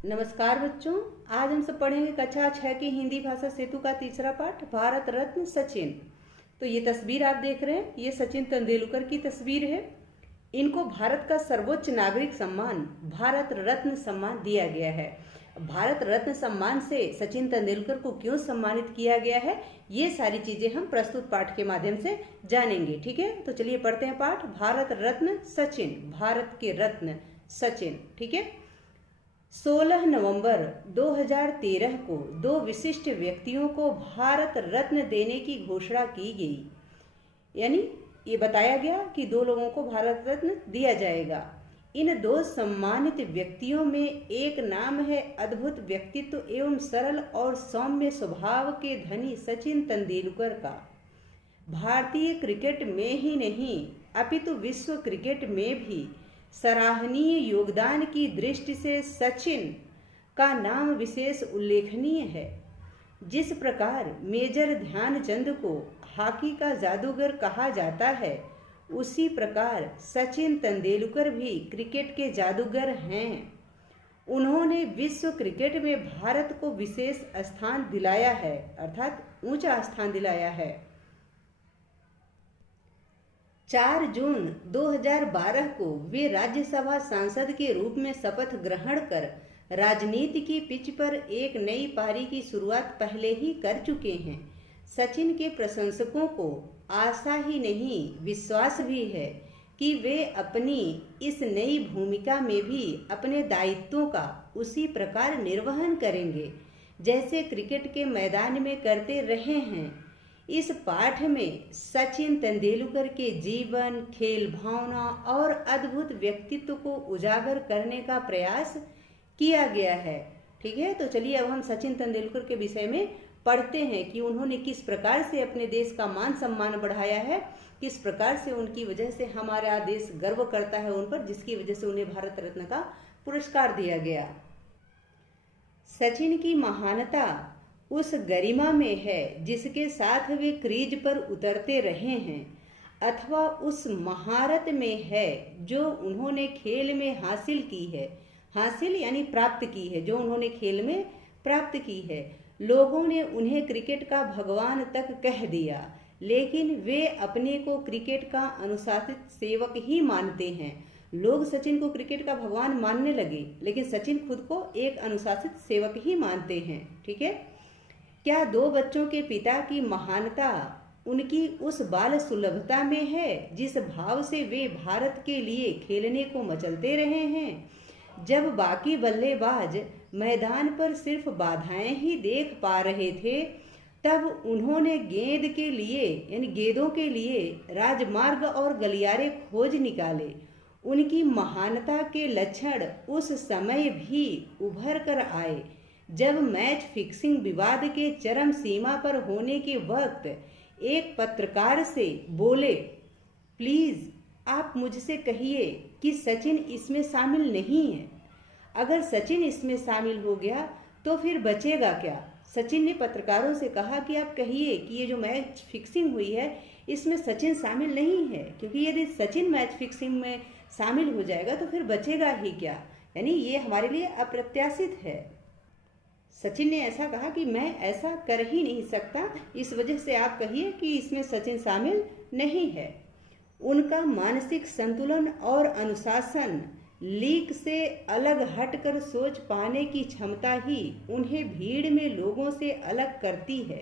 नमस्कार बच्चों। आज हम सब पढ़ेंगे कक्षा 6 की हिंदी भाषा सेतु का तीसरा पाठ भारत रत्न सचिन। तो ये तस्वीर आप देख रहे हैं, ये सचिन तेंदुलकर की तस्वीर है। इनको भारत का सर्वोच्च नागरिक सम्मान भारत रत्न सम्मान दिया गया है। भारत रत्न सम्मान से सचिन तेंदुलकर को क्यों सम्मानित किया गया है, ये सारी चीजें हम प्रस्तुत पाठ के माध्यम से जानेंगे। ठीक है, तो चलिए पढ़ते हैं पाठ। भारत रत्न सचिन, भारत के रत्न सचिन। ठीक है, 16 नवंबर 2013 को दो विशिष्ट व्यक्तियों को भारत रत्न देने की घोषणा की गई। यानी ये बताया गया कि दो लोगों को भारत रत्न दिया जाएगा। इन दो सम्मानित व्यक्तियों में एक नाम है अद्भुत व्यक्तित्व एवं सरल और सौम्य स्वभाव के धनी सचिन तेंदुलकर का। भारतीय क्रिकेट में ही नहीं अपितु विश्व क्रिकेट में भी सराहनीय योगदान की दृष्टि से सचिन का नाम विशेष उल्लेखनीय है। जिस प्रकार मेजर ध्यानचंद को हॉकी का जादूगर कहा जाता है, उसी प्रकार सचिन तेंदुलकर भी क्रिकेट के जादूगर हैं। उन्होंने विश्व क्रिकेट में भारत को विशेष स्थान दिलाया है, अर्थात ऊंचा स्थान दिलाया है। 4 जून 2012 को वे राज्यसभा सांसद के रूप में शपथ ग्रहण कर राजनीति की पिच पर एक नई पारी की शुरुआत पहले ही कर चुके हैं। सचिन के प्रशंसकों को आशा ही नहीं विश्वास भी है कि वे अपनी इस नई भूमिका में भी अपने दायित्वों का उसी प्रकार निर्वहन करेंगे जैसे क्रिकेट के मैदान में करते रहे हैं। इस पाठ में सचिन तेंदुलकर के जीवन, खेल भावना और अद्भुत व्यक्तित्व को उजागर करने का प्रयास किया गया है। ठीक है, तो चलिए अब हम सचिन तेंदुलकर के विषय में पढ़ते हैं कि उन्होंने किस प्रकार से अपने देश का मान सम्मान बढ़ाया है, किस प्रकार से उनकी वजह से हमारा देश गर्व करता है उन पर, जिसकी वजह से उन्हें भारत रत्न का पुरस्कार दिया गया। सचिन की महानता उस गरिमा में है जिसके साथ वे क्रीज पर उतरते रहे हैं, अथवा उस महारत में है जो उन्होंने खेल में हासिल की है। हासिल यानी प्राप्त की है, जो उन्होंने खेल में प्राप्त की है। लोगों ने उन्हें क्रिकेट का भगवान तक कह दिया, लेकिन वे अपने को क्रिकेट का अनुशासित सेवक ही मानते हैं। लोग सचिन को क्रिकेट का भगवान मानने लगे, लेकिन सचिन खुद को एक अनुशासित सेवक ही मानते हैं। ठीक है, क्या दो बच्चों के पिता की महानता उनकी उस बाल सुलभता में है जिस भाव से वे भारत के लिए खेलने को मचलते रहे हैं। जब बाकी बल्लेबाज मैदान पर सिर्फ बाधाएं ही देख पा रहे थे, तब उन्होंने गेंद के लिए यानी गेंदों के लिए राजमार्ग और गलियारे खोज निकाले। उनकी महानता के लक्षण उस समय भी उभर कर आए जब मैच फिक्सिंग विवाद के चरम सीमा पर होने के वक्त एक पत्रकार से बोले, प्लीज आप मुझसे कहिए कि सचिन इसमें शामिल नहीं है। अगर सचिन इसमें शामिल हो गया तो फिर बचेगा क्या। सचिन ने पत्रकारों से कहा कि आप कहिए कि ये जो मैच फिक्सिंग हुई है इसमें सचिन शामिल नहीं है, क्योंकि यदि सचिन मैच फिक्सिंग में शामिल हो जाएगा तो फिर बचेगा ही क्या, यानी ये हमारे लिए अप्रत्याशित है। सचिन ने ऐसा कहा कि मैं ऐसा कर ही नहीं सकता, इस वजह से आप कहिए कि इसमें सचिन शामिल नहीं है। उनका मानसिक संतुलन और अनुशासन, लीक से अलग हटकर सोच पाने की क्षमता ही उन्हें भीड़ में लोगों से अलग करती है।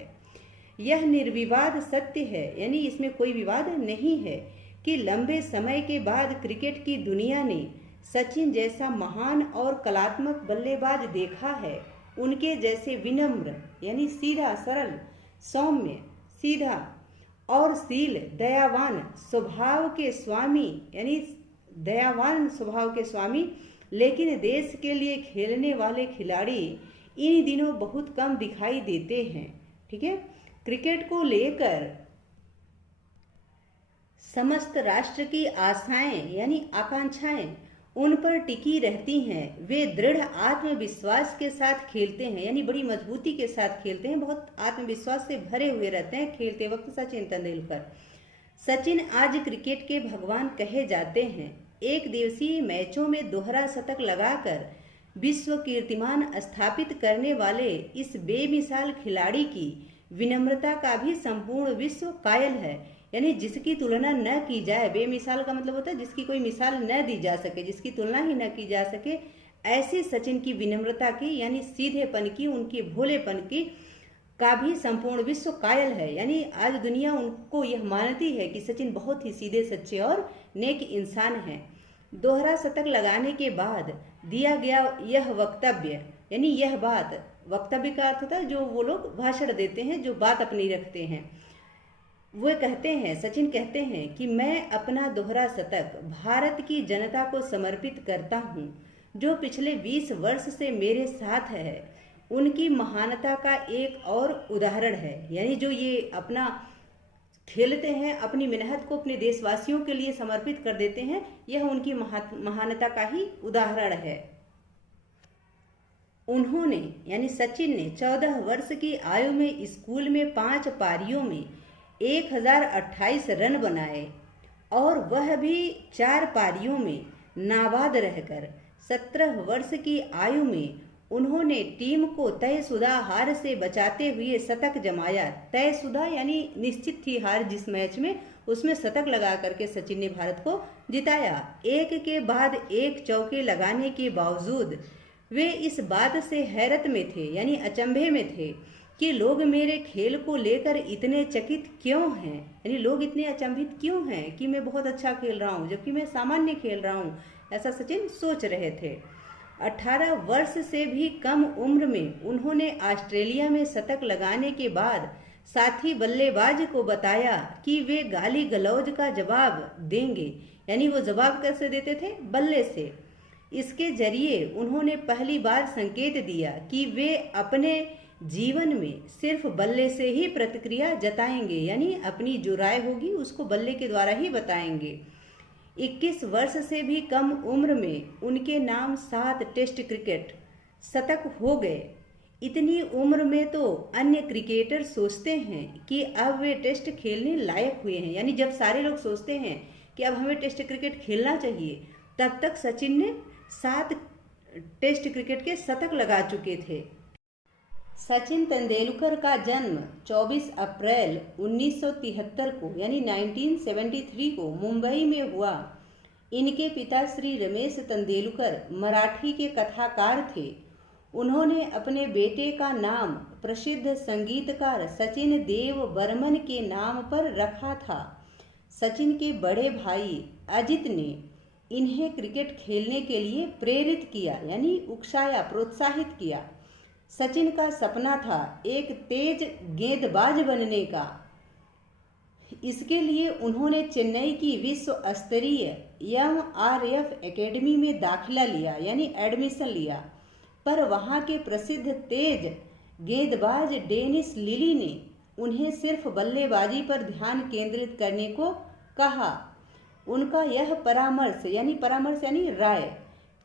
यह निर्विवाद सत्य है, यानी इसमें कोई विवाद नहीं है कि लंबे समय के बाद क्रिकेट की दुनिया ने सचिन जैसा महान और कलात्मक बल्लेबाज देखा है। उनके जैसे विनम्र यानी सीधा सरल, सौम्य, सीधा और शील, दयावान स्वभाव के स्वामी यानी दयावान स्वभाव के स्वामी लेकिन देश के लिए खेलने वाले खिलाड़ी इन दिनों बहुत कम दिखाई देते हैं। ठीक है, क्रिकेट को लेकर समस्त राष्ट्र की आशाएं यानी आकांक्षाएं उन पर टिकी रहती हैं। वे दृढ़ आत्मविश्वास के साथ खेलते हैं, यानी बड़ी मजबूती के साथ खेलते हैं, बहुत आत्मविश्वास से भरे हुए रहते हैं खेलते वक्त सचिन तेंदुलकर। सचिन आज क्रिकेट के भगवान कहे जाते हैं। एक दिवसीय मैचों में दोहरा शतक लगाकर विश्व कीर्तिमान स्थापित करने वाले इस बेमिसाल खिलाड़ी की विनम्रता का भी संपूर्ण विश्व कायल है। यानी जिसकी तुलना न की जाए, बेमिसाल का मतलब होता है जिसकी कोई मिसाल न दी जा सके, जिसकी तुलना ही न की जा सके, ऐसे सचिन की विनम्रता की, यानी सीधेपन की, उनके भोलेपन की का भी संपूर्ण विश्व कायल है। यानी आज दुनिया उनको यह मानती है कि सचिन बहुत ही सीधे सच्चे और नेक इंसान हैं। दोहरा शतक लगाने के बाद दिया गया यह वक्तव्य, यानी यह बात, वक्तव्य का अर्थ होता है जो वो लोग भाषण देते हैं, जो बात अपनी रखते हैं। वो कहते हैं, सचिन कहते हैं कि मैं अपना दोहरा शतक भारत की जनता को समर्पित करता हूँ, जो पिछले 20 वर्ष से मेरे साथ है। उनकी महानता का एक और उदाहरण है। यानी जो ये अपना खेलते हैं, अपनी मेहनत को अपने देशवासियों के लिए समर्पित कर देते हैं, यह उनकी महानता का ही उदाहरण है। उन्होंने, यानी सचिन ने 14 वर्ष की आयु में स्कूल में 5 पारियों में 1028 रन बनाए और वह भी 4 पारियों में नाबाद रहकर। 17 वर्ष की आयु में उन्होंने टीम को तयशुदा हार से बचाते हुए शतक जमाया। तयशुदा यानी निश्चित थी हार जिस मैच में, उसमें शतक लगा करके सचिन ने भारत को जिताया। एक के बाद एक चौके लगाने के बावजूद वे इस बात से हैरत में थे, यानी अचंभे में थे कि लोग मेरे खेल को लेकर इतने चकित क्यों हैं। यानी लोग इतने अचंभित क्यों हैं कि मैं बहुत अच्छा खेल रहा हूँ जबकि मैं सामान्य खेल रहा हूँ, ऐसा सचिन सोच रहे थे। 18 वर्ष से भी कम उम्र में उन्होंने ऑस्ट्रेलिया में शतक लगाने के बाद साथी बल्लेबाज को बताया कि वे गाली गलौज का जवाब देंगे। यानी वो जवाब कैसे देते थे? बल्ले से। इसके जरिए उन्होंने पहली बार संकेत दिया कि वे अपने जीवन में सिर्फ बल्ले से ही प्रतिक्रिया जताएंगे, यानी अपनी जो राय होगी उसको बल्ले के द्वारा ही बताएंगे। 21 वर्ष से भी कम उम्र में उनके नाम 7 टेस्ट क्रिकेट शतक हो गए। इतनी उम्र में तो अन्य क्रिकेटर सोचते हैं कि अब वे टेस्ट खेलने लायक हुए हैं। यानी जब सारे लोग सोचते हैं कि अब हमें टेस्ट क्रिकेट खेलना चाहिए, तब तक सचिन ने 7 टेस्ट क्रिकेट के शतक लगा चुके थे। सचिन तेंदुलकर का जन्म 24 अप्रैल 1973 को, यानी 1973 को मुंबई में हुआ। इनके पिता श्री रमेश तेंदुलकर मराठी के कथाकार थे। उन्होंने अपने बेटे का नाम प्रसिद्ध संगीतकार सचिन देव बर्मन के नाम पर रखा था। सचिन के बड़े भाई अजित ने इन्हें क्रिकेट खेलने के लिए प्रेरित किया, यानी उकसाया, प्रोत्साहित किया। सचिन का सपना था एक तेज गेंदबाज बनने का। इसके लिए उन्होंने चेन्नई की विश्व स्तरीय MRF एकेडमी में दाखिला लिया, यानी एडमिशन लिया। पर वहाँ के प्रसिद्ध तेज गेंदबाज डेनिस लिली ने उन्हें सिर्फ बल्लेबाजी पर ध्यान केंद्रित करने को कहा। उनका यह परामर्श यानी राय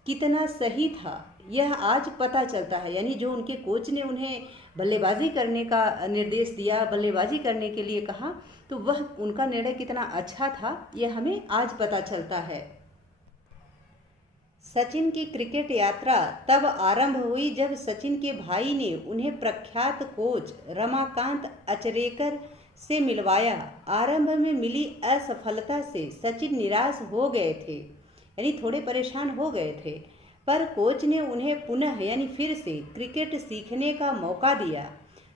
कितना सही था, यह आज पता चलता है। यानी जो उनके कोच ने उन्हें बल्लेबाजी करने का निर्देश दिया, बल्लेबाजी करने के लिए कहा, तो वह उनका निर्णय कितना अच्छा था, यह हमें आज पता चलता है। सचिन की क्रिकेट यात्रा तब आरंभ हुई जब सचिन के भाई ने उन्हें प्रख्यात कोच रमाकांत अचरेकर से मिलवाया। आरंभ में मिली असफलता से सचिन निराश हो गए थे, यानी थोड़े परेशान हो गए थे। पर कोच ने उन्हें पुनः, यानी फिर से क्रिकेट सीखने का मौका दिया।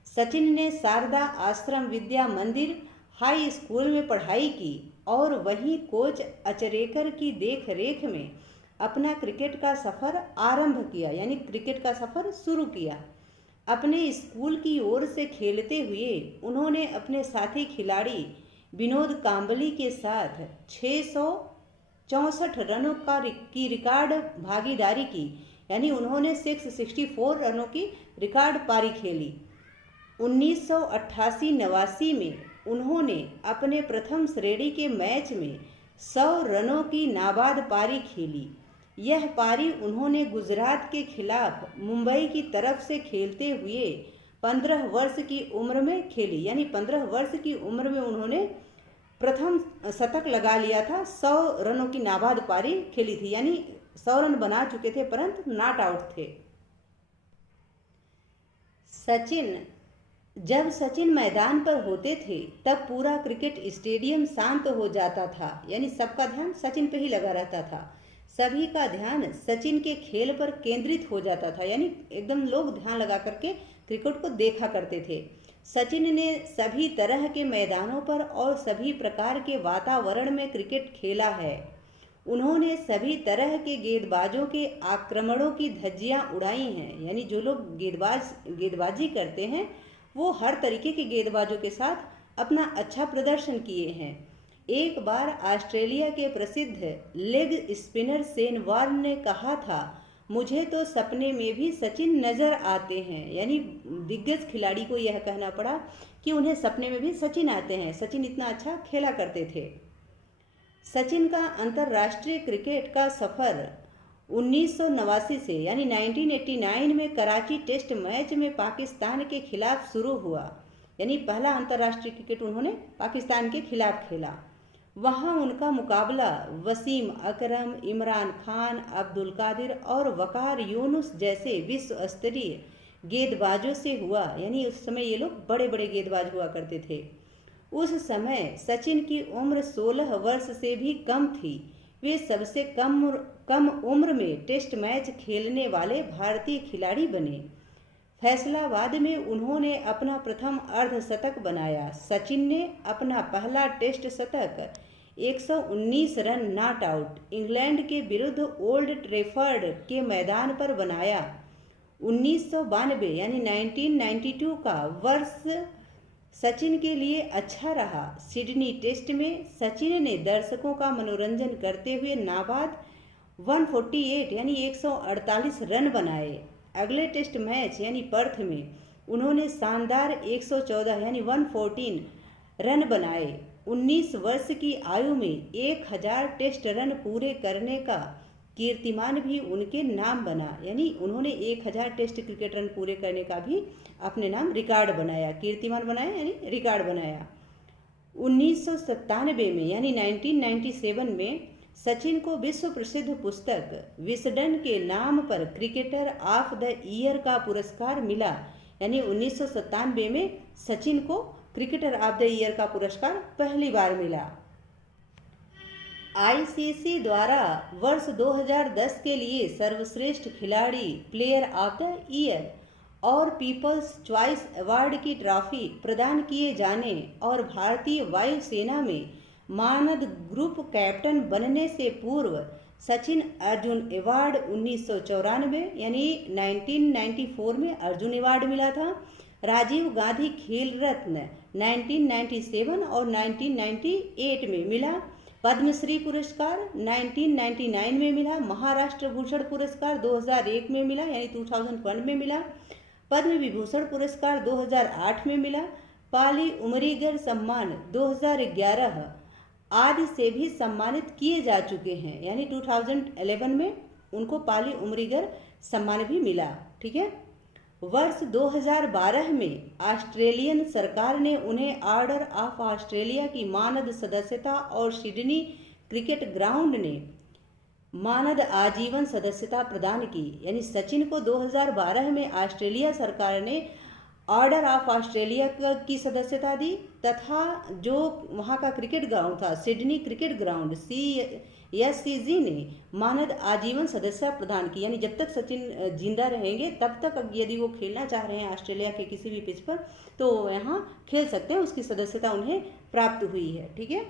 सचिन ने शारदा आश्रम विद्या मंदिर हाई स्कूल में पढ़ाई की और वहीं कोच अचरेकर की देख रेख में अपना क्रिकेट का सफ़र आरंभ किया, यानी क्रिकेट का सफ़र शुरू किया। अपने स्कूल की ओर से खेलते हुए उन्होंने अपने साथी खिलाड़ी विनोद कांबली के साथ 664 रनों की रिकॉर्ड भागीदारी की, यानी उन्होंने 664 रनों की रिकॉर्ड पारी खेली। 1988-89 में उन्होंने अपने प्रथम श्रेणी के मैच में 100 रनों की नाबाद पारी खेली। यह पारी उन्होंने गुजरात के खिलाफ मुंबई की तरफ से खेलते हुए 15 वर्ष की उम्र में खेली, यानी 15 वर्ष की उम्र में उन्होंने प्रथम शतक लगा लिया था। 100 रनों की नाबाद पारी खेली थी, यानी 100 रन बना चुके थे परंतु नॉट आउट थे। जब सचिन मैदान पर होते थे तब पूरा क्रिकेट स्टेडियम शांत हो जाता था, यानी सबका ध्यान सचिन पे ही लगा रहता था। सभी का ध्यान सचिन के खेल पर केंद्रित हो जाता था, यानी एकदम लोग ध्यान लगा करके क्रिकेट को देखा करते थे। सचिन ने सभी तरह के मैदानों पर और सभी प्रकार के वातावरण में क्रिकेट खेला है। उन्होंने सभी तरह के गेंदबाजों के आक्रमणों की धज्जियां उड़ाई हैं, यानी जो लोग गेंदबाजी करते हैं वो हर तरीके के गेंदबाजों के साथ अपना अच्छा प्रदर्शन किए हैं। एक बार ऑस्ट्रेलिया के प्रसिद्ध लेग स्पिनर शेन वॉर्न ने कहा था, मुझे तो सपने में भी सचिन नजर आते हैं। यानी दिग्गज खिलाड़ी को यह कहना पड़ा कि उन्हें सपने में भी सचिन आते हैं, सचिन इतना अच्छा खेला करते थे। सचिन का अंतर्राष्ट्रीय क्रिकेट का सफर 1989 से यानी 1989 में कराची टेस्ट मैच में पाकिस्तान के खिलाफ शुरू हुआ, यानी पहला अंतर्राष्ट्रीय क्रिकेट उन्होंने पाकिस्तान के खिलाफ खेला। वहां उनका मुकाबला वसीम अकरम, इमरान खान, अब्दुल कादिर और वकार यूनुस जैसे विश्व स्तरीय गेंदबाजों से हुआ, यानी उस समय ये लोग बड़े बड़े गेंदबाज हुआ करते थे। उस समय सचिन की उम्र 16 वर्ष से भी कम थी। वे सबसे कम उम्र में टेस्ट मैच खेलने वाले भारतीय खिलाड़ी बने। फैसलाबाद में उन्होंने अपना प्रथम अर्धशतक बनाया। सचिन ने अपना पहला टेस्ट शतक 119 रन नॉट आउट इंग्लैंड के विरुद्ध ओल्ड ट्रेफर्ड के मैदान पर बनाया। 1992 यानी 1992 का वर्ष सचिन के लिए अच्छा रहा। सिडनी टेस्ट में सचिन ने दर्शकों का मनोरंजन करते हुए नाबाद 148 यानी 148 रन बनाए। अगले टेस्ट मैच यानी पर्थ में उन्होंने शानदार 114 यानी 114 रन बनाए। 19 वर्ष की आयु में 1000 टेस्ट रन पूरे करने का कीर्तिमान भी उनके नाम बना, यानी उन्होंने 1000 टेस्ट क्रिकेट रन पूरे करने का भी अपने नाम रिकॉर्ड बनाया, कीर्तिमान बनाया यानी रिकॉर्ड बनाया। 1997 में यानी 1997 में सचिन को विश्व प्रसिद्ध पुस्तक विस्डन के नाम पर क्रिकेटर ऑफ द ईयर का पुरस्कार मिला, यानी 1997 में सचिन को क्रिकेटर ऑफ द ईयर का पुरस्कार पहली बार मिला। आईसीसी द्वारा वर्ष 2010 के लिए सर्वश्रेष्ठ खिलाड़ी प्लेयर ऑफ द ईयर और पीपल्स चॉइस अवार्ड की ट्रॉफी प्रदान किए जाने और भारतीय वायुसेना में मानद ग्रुप कैप्टन बनने से पूर्व सचिन अर्जुन अवार्ड 1994 यानी 1994 में अर्जुन अवार्ड मिला था। राजीव गांधी खेल रत्न 1997 और 1998 में मिला। पद्मश्री पुरस्कार 1999 में मिला। महाराष्ट्र भूषण पुरस्कार 2001 में मिला यानी 2001 में मिला। पद्म विभूषण पुरस्कार 2008 में मिला। पाली उमरीगर सम्मान 2011 आदि से भी सम्मानित किए जा चुके हैं, यानी 2011 में उनको पाली उमरीगर सम्मान भी मिला। ठीक है। वर्ष 2012 में ऑस्ट्रेलियन सरकार ने उन्हें ऑर्डर ऑफ ऑस्ट्रेलिया की मानद सदस्यता और सिडनी क्रिकेट ग्राउंड ने मानद आजीवन सदस्यता प्रदान की, यानी सचिन को 2012 में ऑस्ट्रेलिया सरकार ने ऑर्डर ऑफ ऑस्ट्रेलिया की सदस्यता दी तथा जो वहाँ का क्रिकेट ग्राउंड था सिडनी क्रिकेट ग्राउंड CSCG ने मानद आजीवन सदस्यता प्रदान की, यानी जब तक सचिन जिंदा रहेंगे तब तक यदि वो खेलना चाह रहे हैं ऑस्ट्रेलिया के किसी भी पिच पर तो यहाँ खेल सकते हैं, उसकी सदस्यता उन्हें प्राप्त हुई है। ठीक है।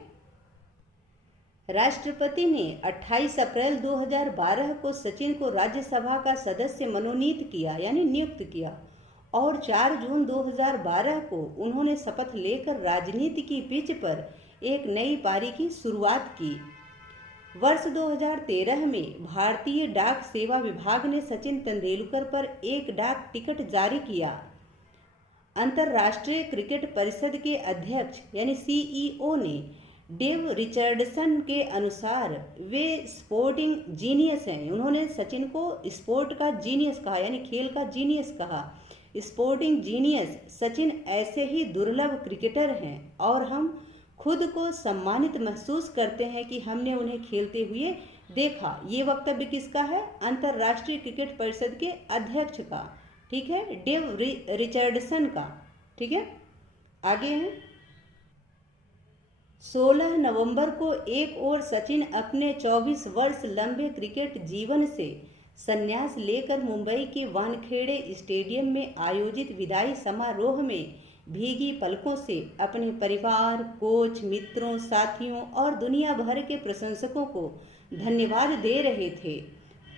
राष्ट्रपति ने 28 अप्रैल 2012 को सचिन को राज्यसभा का सदस्य मनोनीत किया यानी नियुक्त किया और 4 जून 2012 को उन्होंने शपथ लेकर राजनीति की पिच पर एक नई पारी की शुरुआत की। वर्ष 2013 में भारतीय डाक सेवा विभाग ने सचिन तेंदुलकर पर एक डाक टिकट जारी किया। अंतर्राष्ट्रीय क्रिकेट परिषद के अध्यक्ष यानी CEO ने डेव रिचर्डसन के अनुसार वे स्पोर्टिंग जीनियस हैं। उन्होंने सचिन को स्पोर्ट का जीनियस कहा यानी खेल का जीनियस कहा। स्पोर्टिंग जीनियस सचिन ऐसे ही दुर्लभ क्रिकेटर हैं और हम खुद को सम्मानित महसूस करते हैं कि हमने उन्हें खेलते हुए देखा, ये वक्तव्य किसका है? अंतर्राष्ट्रीय क्रिकेट परिषद के अध्यक्ष का, ठीक है, डेव रिचर्डसन का। ठीक है, आगे है। 16 नवंबर को एक ओर सचिन अपने 24 वर्ष लंबे क्रिकेट जीवन से संन्यास लेकर मुंबई के वानखेड़े स्टेडियम में आयोजित विदाई समारोह में भीगी पलकों से अपने परिवार, कोच, मित्रों, साथियों और दुनिया भर के प्रशंसकों को धन्यवाद दे रहे थे,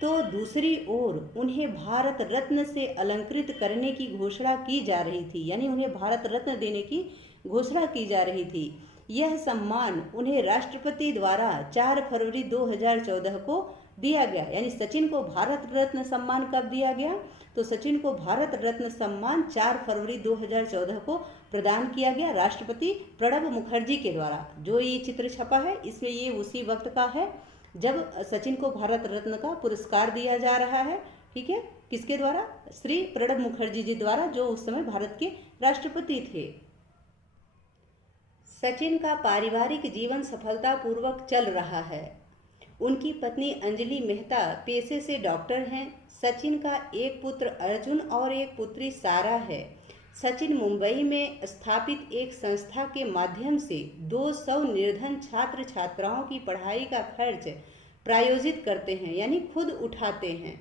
तो दूसरी ओर उन्हें भारत रत्न से अलंकृत करने की घोषणा की जा रही थी, यानी उन्हें भारत रत्न देने की घोषणा की जा रही थी। यह सम्मान उन्हें राष्ट्रपति द्वारा 4 फरवरी 2014 को दिया गया। यानी सचिन को भारत रत्न सम्मान कब दिया गया? तो सचिन को भारत रत्न सम्मान 4 फरवरी 2014 को प्रदान किया गया राष्ट्रपति प्रणब मुखर्जी के द्वारा। जो ये चित्र छपा है इसमें ये उसी वक्त का है जब सचिन को भारत रत्न का पुरस्कार दिया जा रहा है। ठीक है, किसके द्वारा? श्री प्रणब मुखर्जी जी द्वारा, जो उस समय भारत के राष्ट्रपति थे। सचिन का पारिवारिक जीवन सफलतापूर्वक चल रहा है। उनकी पत्नी अंजलि मेहता पेशे से डॉक्टर हैं। सचिन का एक पुत्र अर्जुन और एक पुत्री सारा है। सचिन मुंबई में स्थापित एक संस्था के माध्यम से 200 निर्धन छात्र छात्राओं की पढ़ाई का खर्च प्रायोजित करते हैं, यानी खुद उठाते हैं।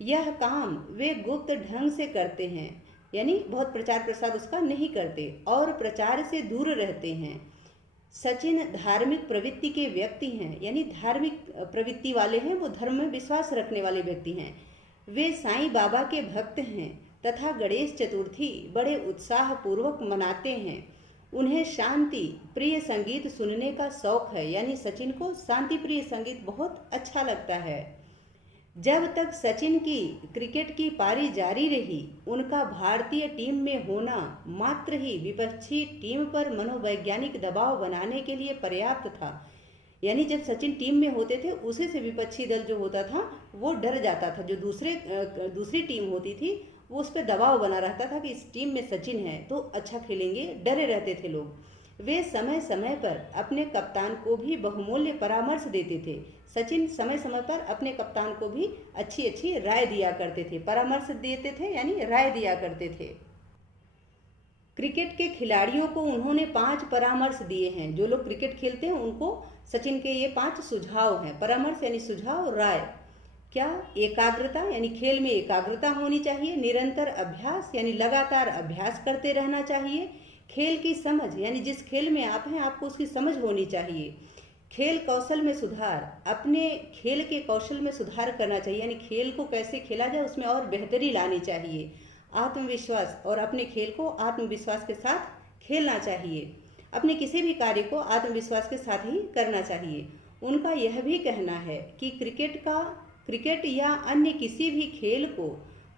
यह काम वे गुप्त ढंग से करते हैं, यानी बहुत प्रचार प्रसार उसका नहीं करते और प्रचार से दूर रहते हैं। सचिन धार्मिक प्रवृत्ति के व्यक्ति हैं, यानी धार्मिक प्रवृत्ति वाले हैं, वो धर्म में विश्वास रखने वाले व्यक्ति हैं। वे साईं बाबा के भक्त हैं तथा गणेश चतुर्थी बड़े उत्साह पूर्वक मनाते हैं। उन्हें शांति प्रिय संगीत सुनने का शौक है, यानी सचिन को शांति प्रिय संगीत बहुत अच्छा लगता है। जब तक सचिन की क्रिकेट की पारी जारी रही, उनका भारतीय टीम में होना मात्र ही विपक्षी टीम पर मनोवैज्ञानिक दबाव बनाने के लिए पर्याप्त था। यानी जब सचिन टीम में होते थे, उसी से विपक्षी दल जो होता था वो डर जाता था। जो दूसरी टीम होती थी वो उस पर दबाव बना रहता था कि इस टीम में सचिन है तो अच्छा खेलेंगे, डरे रहते थे लोग। वे समय समय पर अपने कप्तान को भी बहुमूल्य परामर्श देते थे। सचिन समय समय पर अपने कप्तान को भी अच्छी अच्छी राय दिया करते थे, परामर्श देते थे, यानी राय दिया करते थे। क्रिकेट के खिलाड़ियों को उन्होंने 5 परामर्श दिए हैं। जो लोग क्रिकेट खेलते हैं उनको सचिन के ये 5 सुझाव हैं। परामर्श यानी सुझाव, राय। क्या? एकाग्रता, यानी खेल में एकाग्रता होनी चाहिए। निरंतर अभ्यास, यानी लगातार अभ्यास करते रहना चाहिए। खेल की समझ, यानी जिस खेल में आप हैं आपको उसकी समझ होनी चाहिए। खेल कौशल में सुधार, अपने खेल के कौशल में सुधार करना चाहिए, यानी खेल को कैसे खेला जाए उसमें और बेहतरी लानी चाहिए। आत्मविश्वास, और अपने खेल को आत्मविश्वास के साथ खेलना चाहिए। अपने किसी भी कार्य को आत्मविश्वास के साथ ही करना चाहिए। उनका यह भी कहना है कि क्रिकेट या अन्य किसी भी खेल को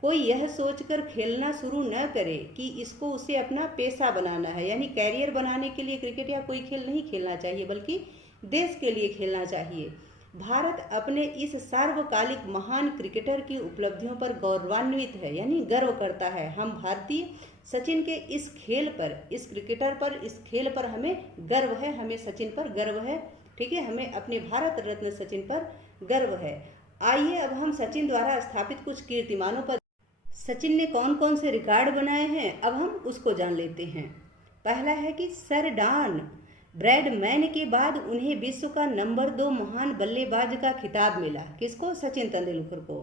कोई यह सोचकर खेलना शुरू न करे कि इसको उसे अपना पेशा बनाना है, यानी कैरियर बनाने के लिए क्रिकेट या कोई खेल नहीं खेलना चाहिए, बल्कि देश के लिए खेलना चाहिए। भारत अपने इस सार्वकालिक महान क्रिकेटर की उपलब्धियों पर गौरवान्वित है, यानी गर्व करता है। हम भारतीय सचिन के इस खेल पर, इस क्रिकेटर पर, इस खेल पर हमें गर्व है, हमें सचिन पर गर्व है। ठीक है, हमें अपने भारत रत्न सचिन पर गर्व है। आइए अब हम सचिन द्वारा स्थापित कुछ कीर्तिमानों पर, सचिन ने कौन कौन से रिकॉर्ड बनाए हैं, अब हम उसको जान लेते हैं। पहला है कि सर डॉन ब्रैडमैन के बाद उन्हें विश्व का नंबर 2 महान बल्लेबाज का खिताब मिला। किसको? सचिन तेंदुलकर को।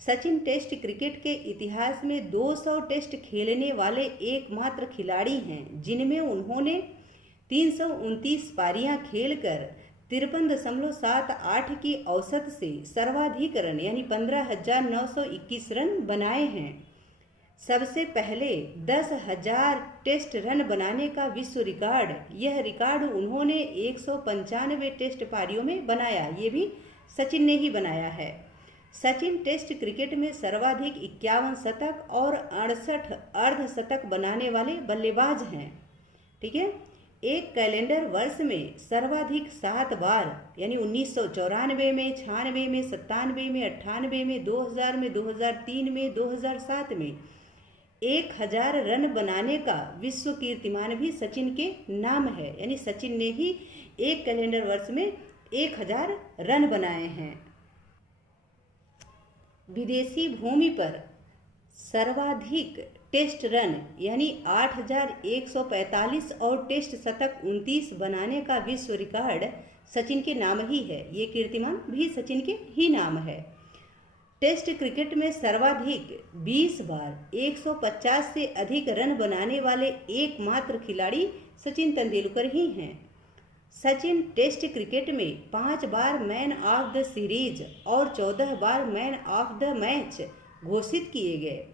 सचिन टेस्ट क्रिकेट के इतिहास में 200 टेस्ट खेलने वाले एकमात्र खिलाड़ी हैं, जिनमें उन्होंने 329 पारियां खेलकर 53.78 की औसत से सर्वाधिक रन, यानी 15,921 रन बनाए हैं। सबसे पहले 10,000 टेस्ट रन बनाने का विश्व रिकॉर्ड, यह रिकॉर्ड उन्होंने 195 टेस्ट पारियों में बनाया। ये भी सचिन ने ही बनाया है। सचिन टेस्ट क्रिकेट में सर्वाधिक 51 शतक और 68 अर्धशतक बनाने वाले बल्लेबाज हैं। ठीक है, एक कैलेंडर वर्ष में सर्वाधिक 7 बार, यानी 1994 में, 96 में, 97 में, 98 में, 2000 में, 2003 में, 2007 में 1000 रन बनाने का विश्व कीर्तिमान भी सचिन के नाम है, यानी सचिन ने ही एक कैलेंडर वर्ष में 1000 रन बनाए हैं। विदेशी भूमि पर सर्वाधिक टेस्ट रन यानी 8,145 और टेस्ट शतक 29 बनाने का विश्व रिकॉर्ड सचिन के नाम ही है। ये कीर्तिमान भी सचिन के ही नाम है। टेस्ट क्रिकेट में सर्वाधिक 20 बार 150 से अधिक रन बनाने वाले एकमात्र खिलाड़ी सचिन तेंदुलकर ही हैं। सचिन टेस्ट क्रिकेट में 5 बार मैन ऑफ द सीरीज और 14 बार मैन ऑफ द मैच घोषित किए गए।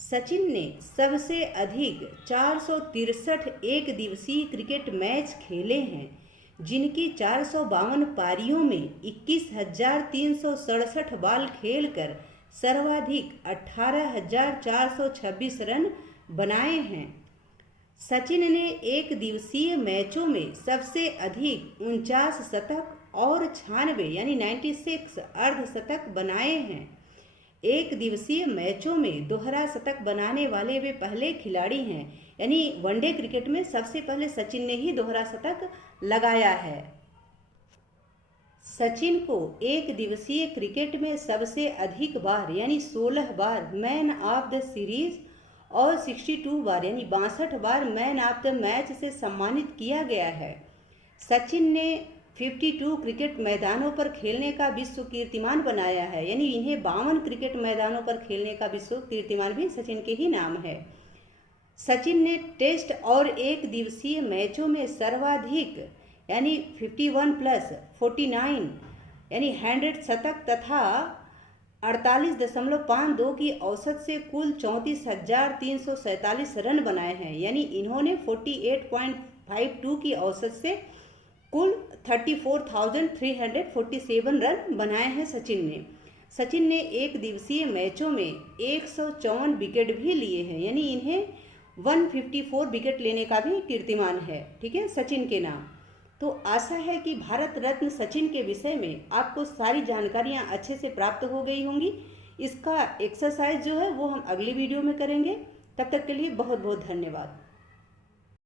सचिन ने सबसे अधिक 463 एक दिवसीय क्रिकेट मैच खेले हैं, जिनकी 452 पारियों में 21,367 बॉल खेलकर सर्वाधिक 18,426 रन बनाए हैं। सचिन ने एक दिवसीय मैचों में सबसे अधिक 49 शतक और 96 यानी 96 अर्धशतक बनाए हैं। एक दिवसीय मैचों में दोहरा शतक बनाने वाले वे पहले खिलाड़ी हैं, यानी वनडे क्रिकेट में सबसे पहले सचिन ने ही दोहरा शतक लगाया है। सचिन को एक दिवसीय क्रिकेट में सबसे अधिक बार यानी 16 बार मैन ऑफ द सीरीज और 62 बार यानी 62 बार मैन ऑफ द मैच से सम्मानित किया गया है। सचिन ने 52 क्रिकेट मैदानों पर खेलने का विश्व कीर्तिमान बनाया है, यानी इन्हें 52 क्रिकेट मैदानों पर खेलने का विश्व कीर्तिमान भी सचिन के ही नाम है। सचिन ने टेस्ट और एक दिवसीय मैचों में सर्वाधिक यानी 51 प्लस 49 यानी 100 शतक तथा 48.52 की औसत से कुल 34,347 रन बनाए हैं, यानी इन्होंने 48.52 की औसत से कुल 34,347 रन बनाए हैं सचिन ने एक दिवसीय मैचों में 154 विकेट भी लिए हैं, यानी इन्हें 154 विकेट लेने का भी कीर्तिमान है, ठीक है, सचिन के नाम। तो आशा है कि भारत रत्न सचिन के विषय में आपको सारी जानकारियां अच्छे से प्राप्त हो गई होंगी। इसका एक्सरसाइज जो है वो हम अगली वीडियो में करेंगे। तब तक के लिए बहुत बहुत धन्यवाद।